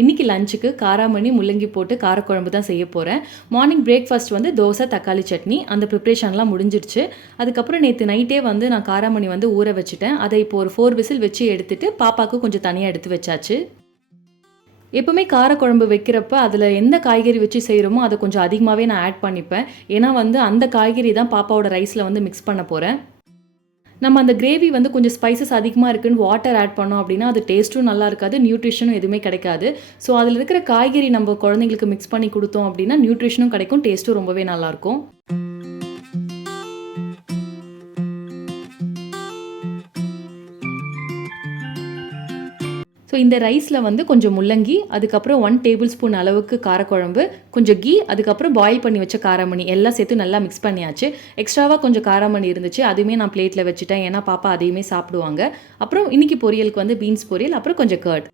இன்னைக்கு லஞ்சுக்கு காராமணி முள்ளங்கி போட்டு காரக்குழம்பு தான் செய்ய போகிறேன். மார்னிங் பிரேக்ஃபாஸ்ட் வந்து தோசை தக்காளி சட்னி, அந்த ப்ரிப்ரேஷன்லாம் முடிஞ்சிடுச்சு. அதுக்கப்புறம் நேற்று நைட்டே வந்து நான் காராமணி வந்து ஊற வச்சுட்டேன். அதை இப்போ ஒரு 4 விசில் வச்சு எடுத்துட்டு பாப்பாவுக்கு கொஞ்சம் தனியாக எடுத்து வச்சாச்சு. எப்பவுமே காரக்குழம்பு வைக்கிறப்ப அதில் எந்த காய்கறி வச்சு செய்கிறோமோ அதை கொஞ்சம் அதிகமாகவே நான் ஆட் பண்ணிப்பேன். ஏன்னா வந்து அந்த காய்கறி தான் பாப்பாவோட ரைஸில் வந்து மிக்ஸ் பண்ண போகிறேன். நம்ம அந்த கிரேவி வந்து கொஞ்சம் ஸ்பைசஸ் அதிகமாக இருக்குன்னு வாட்டர் ஆட் பண்ணோம் அப்படின்னா அது டேஸ்ட்டும் நல்லா இருக்காது, நியூட்ரிஷனும் எதுவுமே கிடைக்காது. ஸோ அதில் இருக்கிற காய்கறி நம்ம குழந்தைங்களுக்கு மிக்ஸ் பண்ணி கொடுத்தோம் அப்படின்னா நியூட்ரிஷனும் கிடைக்கும், டேஸ்ட்டும் ரொம்பவே நல்லாயிருக்கும். ஸோ இந்த ரைஸில் வந்து கொஞ்சம் முள்ளங்கி, அதுக்கப்புறம் 1 டேபிள் ஸ்பூன் அளவுக்கு காரக்குழம்பு, கொஞ்சம் கீ, அதுக்கப்புறம் பாயில் பண்ணி வச்ச காராமணி எல்லாம் சேர்த்து நல்லா மிக்ஸ் பண்ணியாச்சு. எக்ஸ்ட்ராவாக கொஞ்சம் காராமணி இருந்துச்சு, அதுவுமே நான் பிளேட்டில் வச்சுட்டேன். ஏன்னா பாப்பா அதையுமே சாப்பிடுவாங்க. அப்புறம் இன்னைக்கு பொரியலுக்கு வந்து பீன்ஸ் பொரியல், அப்புறம் கொஞ்சம் கர்ட்.